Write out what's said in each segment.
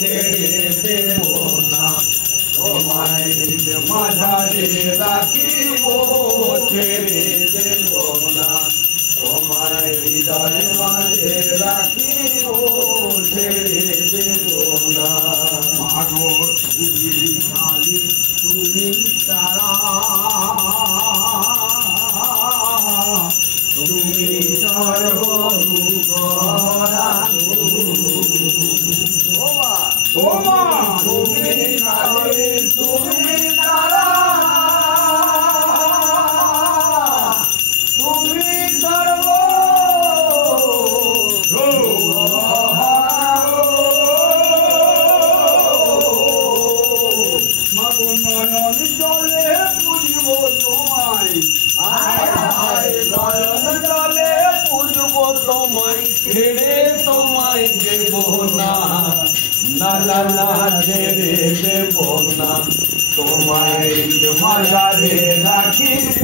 ছেড়ে দেব না তোমায় মাঝারে রাখিব ছেড়ে দেব না তোমায় হৃদয় মাঝে রাখিব ছেড়ে দেব না মাগো তুমি কালী তুমি তারা তুমি তুমি তারা তুমি সর্ব নয়ন জলে পুজব তোমায় নয়ন জলে পুজব তোমায় ছেড়ে তোমায় দেব না না না না ছেড়ে দেব না তোমায় মাঝারে রাখিব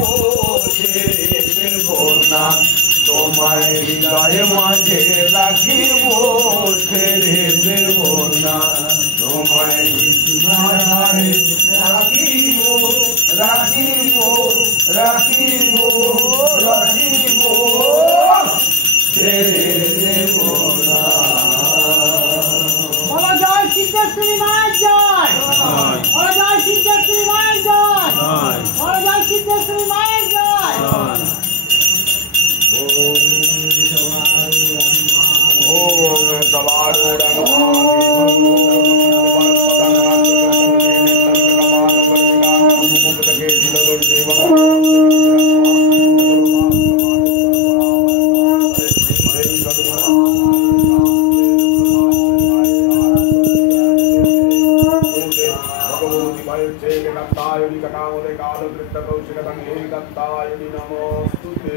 ছেড়ে দেব না তোমায় হৃদয় মাঝে রাখিব ছেড়ে দেব না তোমায় মাঝারে রাখিব রাখিব রাখিব রাখিব ছেড়ে দেব না সিদ্ধেশ্বরী মায়ের জয় বড় জয় সিদ্ধেশ্বরী মায়ের জয় বড় জয় সিদ্ধেশ্বরী মায়ের জয় नमोस्तुते